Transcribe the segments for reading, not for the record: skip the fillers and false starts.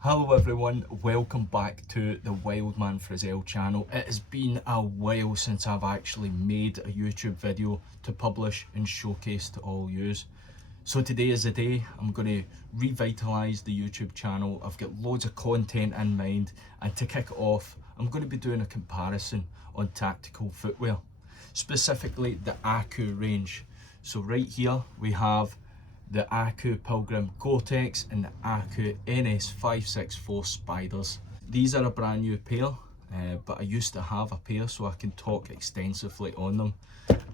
Hello everyone, welcome back to the Wildman Frizzell channel. It has been a while since I've actually made a YouTube video to publish and showcase to all yous. So today is the day. I'm going to revitalise the YouTube channel. I've got loads of content in mind, and to kick it off, I'm going to be doing a comparison on tactical footwear, specifically the Aku range. So right here we have the Aku Pilgrim GTX and the Aku NS564 Spiders. These are a brand new pair, but I used to have a pair, so I can talk extensively on them.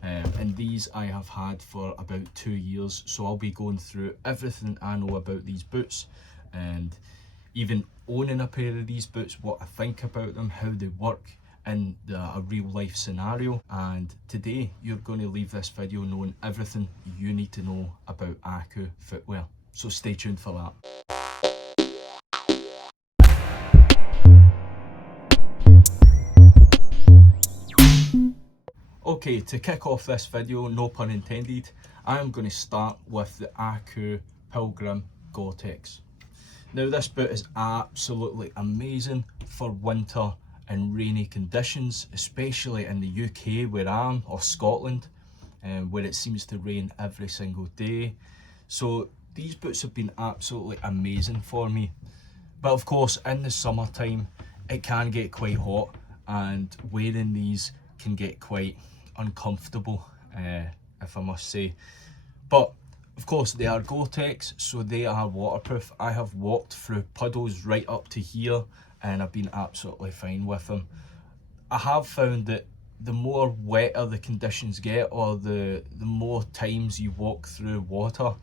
And these I have had for about 2 years, so I'll be going through everything I know about these boots, and even owning a pair of these boots, what I think about them, how they work in a real life scenario. And today you're going to leave this video knowing everything you need to know about Aku footwear, so stay tuned for that. Okay, to kick off this video, no pun intended, I am going to start with the Aku Pilgrim GTX. Now this boot is absolutely amazing for winter and rainy conditions, especially in the UK where I am, or Scotland, where it seems to rain every single day. So these boots have been absolutely amazing for me. But of course, in the summertime, it can get quite hot, and wearing these can get quite uncomfortable, if I must say. But of course, they are Gore-Tex, so they are waterproof. I have walked through puddles right up to here, and I've been absolutely fine with them. I have found that the more wetter the conditions get, or the more times you walk through water,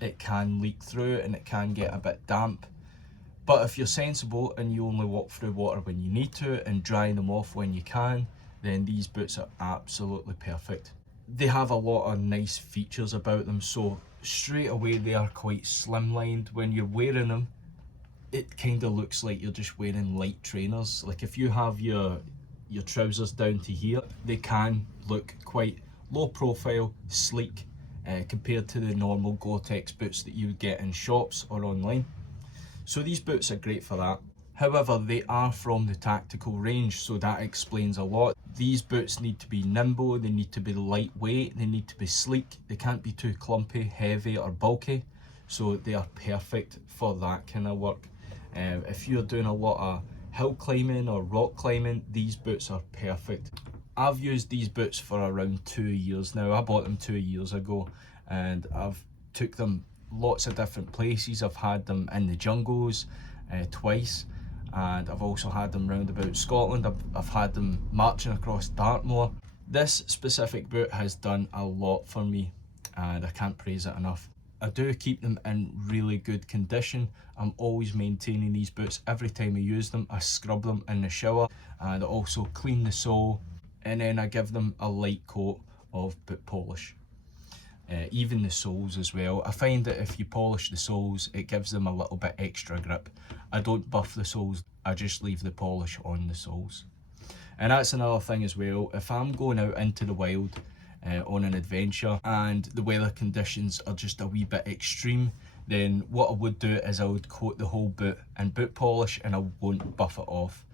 it can leak through and it can get a bit damp. But if you're sensible and you only walk through water when you need to and dry them off when you can, then these boots are absolutely perfect. They have a lot of nice features about them, so straight away they are quite slimlined. When you're wearing them, it kind of looks like you're just wearing light trainers. Like if you have your trousers down to here, they can look quite low profile, sleek, compared to the normal Gore-Tex boots that you would get in shops or online. So these boots are great for that. However, they are from the tactical range, so that explains a lot. These boots need to be nimble, they need to be lightweight, they need to be sleek, they can't be too clumpy, heavy or bulky, so they are perfect for that kind of work. If you're doing a lot of hill climbing or rock climbing, these boots are perfect. I've used these boots for around 2 years now. I bought them 2 years ago, and I've took them lots of different places. I've had them in the jungles twice, and I've also had them round about Scotland. I've had them marching across Dartmoor. This specific boot has done a lot for me, and I can't praise it enough. I do keep them in really good condition. I'm always maintaining these boots. Every time I use them, I scrub them in the shower, and I also clean the sole, and then I give them a light coat of boot polish. Even the soles as well. I find that if you polish the soles, it gives them a little bit extra grip. I don't buff the soles, I just leave the polish on the soles. And that's another thing as well. If I'm going out into the wild on an adventure and the weather conditions are just a wee bit extreme, then what I would do is I would coat the whole boot in boot polish, and I won't buff it off.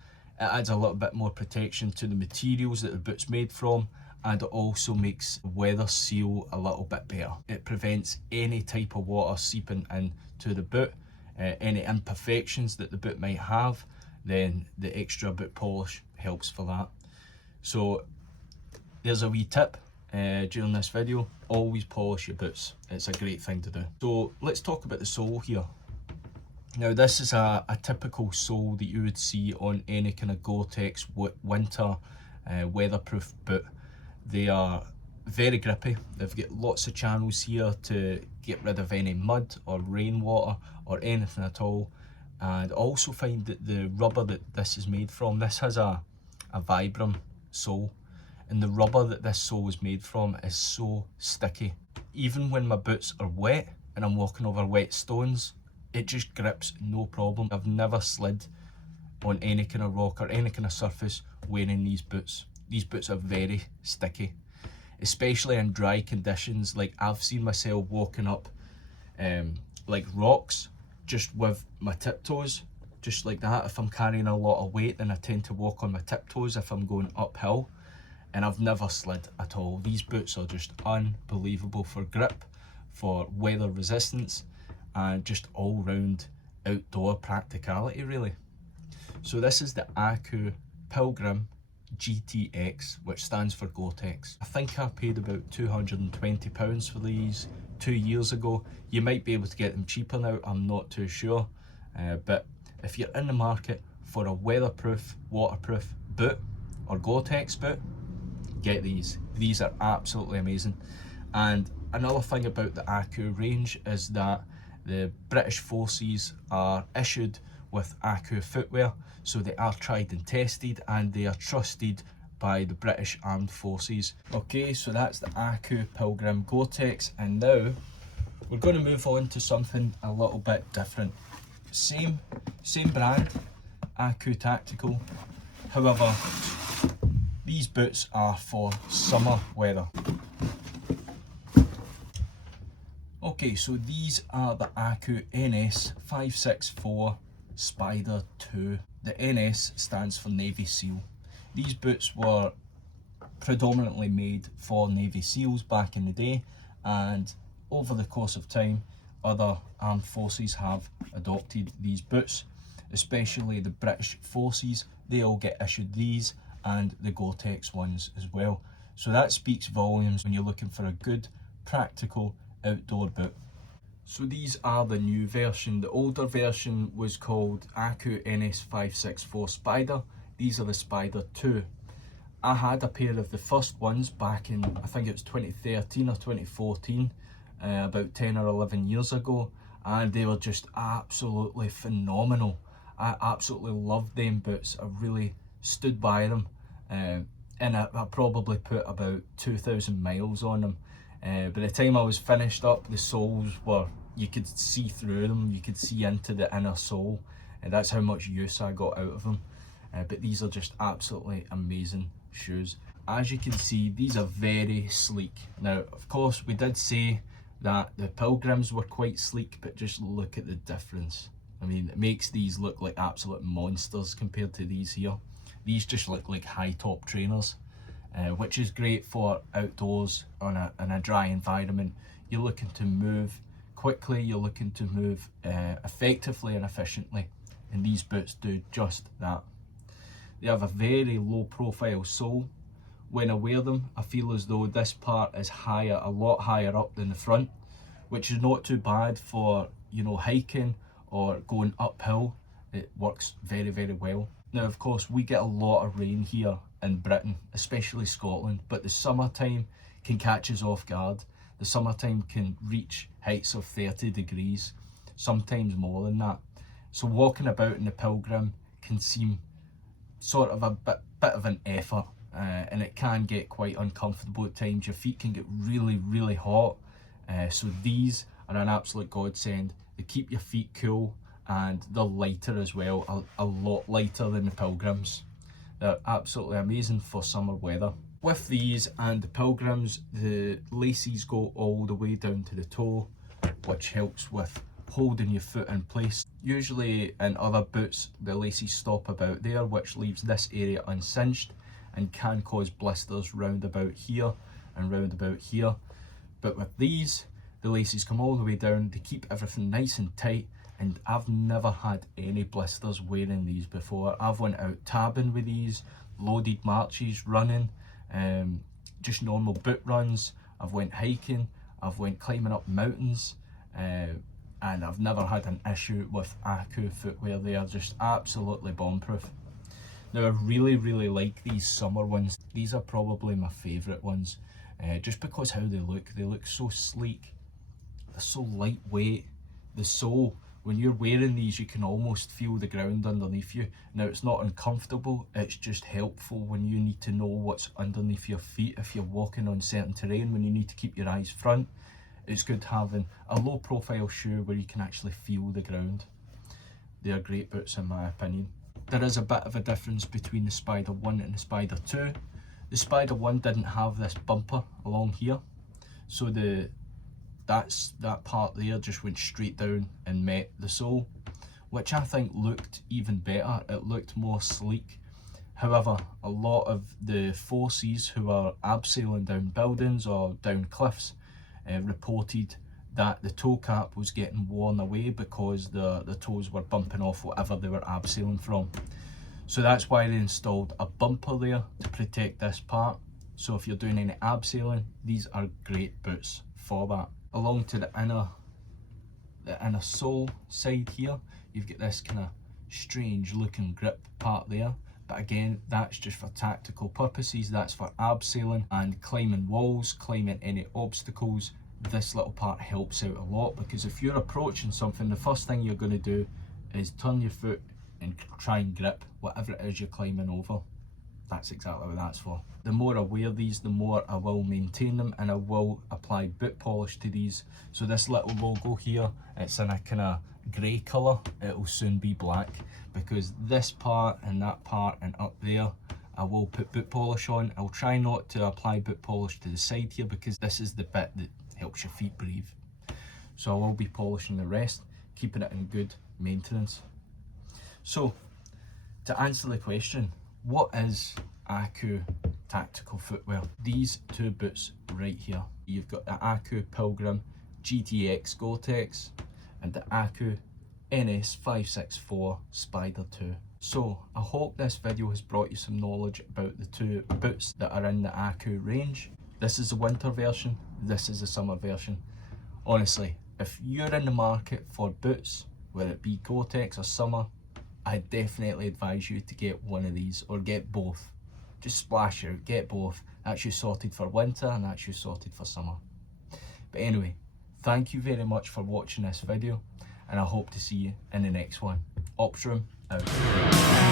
It adds a little bit more protection to the materials that the boot's made from, and it also makes the weather seal a little bit better. It prevents any type of water seeping into the boot, any imperfections that the boot might have, then the extra boot polish helps for that. So there's a wee tip during this video: always polish your boots. It's a great thing to do. So let's talk about the sole here. Now this is a typical sole that you would see on any kind of Gore-Tex winter weatherproof boot. They are very grippy. They've got lots of channels here to get rid of any mud or rainwater or anything at all. And I also find that the rubber that this is made from, this has a Vibram sole, and the rubber that this sole is made from is so sticky. Even when my boots are wet and I'm walking over wet stones, it just grips no problem. I've never slid on any kind of rock or any kind of surface wearing these boots. These boots are very sticky, especially in dry conditions. Like I've seen myself walking up like rocks just with my tiptoes, just like that. If I'm carrying a lot of weight, then I tend to walk on my tiptoes if I'm going uphill, and I've never slid at all. These boots are just unbelievable for grip, for weather resistance, and just all round outdoor practicality really. So this is the Aku Pilgrim GTX, which stands for Gore-Tex. I think I paid about £220 for these 2 years ago. You might be able to get them cheaper now, I'm not too sure. But if you're in the market for a weatherproof, waterproof boot or Gore-Tex boot, get these. These are absolutely amazing. And another thing about the Aku range is that the British forces are issued with Aku footwear, so they are tried and tested and they are trusted by the British Armed Forces. Okay, so that's the Aku Pilgrim Gore-Tex, and now we're going to move on to something a little bit different. Same brand, Aku Tactical. However, these boots are for summer weather. Okay, so these are the Aku NS 564 Spider 2. The NS stands for Navy SEAL. These boots were predominantly made for Navy SEALs back in the day, and over the course of time other armed forces have adopted these boots, especially the British forces. They all get issued these and the Gore-Tex ones as well. So that speaks volumes when you're looking for a good practical outdoor boot. So these are the new version. The older version was called Aku NS 564 Spider. These are the Spider 2. I had a pair of the first ones back in, I think it was 2013 or 2014, about 10 or 11 years ago, and they were just absolutely phenomenal. I absolutely loved them boots. I really stood by them, and I probably put about 2,000 miles on them. By the time I was finished up, the soles were, you could see through them, you could see into the inner sole, and that's how much use I got out of them. But these are just absolutely amazing shoes. As you can see, these are very sleek. Now, of course, we did say that the Pilgrims were quite sleek, but just look at the difference. I mean, it makes these look like absolute monsters compared to these here. These just look like high top trainers, which is great for outdoors in a dry environment. You're looking to move quickly, you're looking to move effectively and efficiently, and these boots do just that. They have a very low profile sole. When I wear them, I feel as though this part is higher, a lot higher up than the front, which is not too bad for, you know, hiking or going uphill. It works very, very well. Now, of course, we get a lot of rain here in Britain, especially Scotland, but the summertime can catch us off guard. The summertime can reach heights of 30 degrees, sometimes more than that. So walking about in the Pilgrim can seem sort of a bit of an effort, and it can get quite uncomfortable at times. Your feet can get really, really hot. So these are an absolute godsend. They keep your feet cool, and they're lighter as well, a lot lighter than the Pilgrims. They're absolutely amazing for summer weather. With these and the Pilgrims, the laces go all the way down to the toe, which helps with holding your foot in place. Usually in other boots, the laces stop about there, which leaves this area uncinched and can cause blisters round about here and round about here. But with these, the laces come all the way down, they keep everything nice and tight, and I've never had any blisters wearing these before. I've went out tabbing with these, loaded marches, running, just normal boot runs. I've went hiking, I've went climbing up mountains, and I've never had an issue with Aku footwear. They are just absolutely bomb-proof. Now, I really, really like these summer ones. These are probably my favourite ones, just because how they look so sleek, they're so lightweight. The sole, when you're wearing these, you can almost feel the ground underneath you. Now, it's not uncomfortable, it's just helpful when you need to know what's underneath your feet. If you're walking on certain terrain, when you need to keep your eyes front, it's good having a low profile shoe where you can actually feel the ground. They are great boots in my opinion. There is a bit of a difference between the Spider 1 and the Spider 2. The Spider 1 didn't have this bumper along here, so the that part there just went straight down and met the sole, which I think looked even better. It looked more sleek. However, a lot of the forces who are abseiling down buildings or down cliffs reported that the toe cap was getting worn away because the toes were bumping off whatever they were abseiling from. So that's why they installed a bumper there to protect this part. So if you're doing any abseiling, these are great boots for that. Along to the inner sole side here, you've got this kind of strange looking grip part there. But again, that's just for tactical purposes. That's for abseiling and climbing walls, climbing any obstacles. This little part helps out a lot, because if you're approaching something, the first thing you're going to do is turn your foot and try and grip whatever it is you're climbing over. That's exactly what that's for. The more I wear these, the more I will maintain them, and I will apply boot polish to these. So this little logo here, it's in a kind of grey colour. It will soon be black, because this part and that part and up there, I will put boot polish on. I'll try not to apply boot polish to the side here, because this is the bit that helps your feet breathe. So I will be polishing the rest, keeping it in good maintenance. So to answer the question, what is Aku tactical footwear? These two boots right here. You've got the Aku Pilgrim GTX Gore-Tex and the Aku NS564 Spider 2. So I hope this video has brought you some knowledge about the two boots that are in the Aku range. This is the winter version, this is the summer version. Honestly, if you're in the market for boots, whether it be Gore-Tex or summer, I definitely advise you to get one of these, or get both. Just splash out, get both. That's you sorted for winter and that's you sorted for summer. But anyway, thank you very much for watching this video, and I hope to see you in the next one. Optrum out.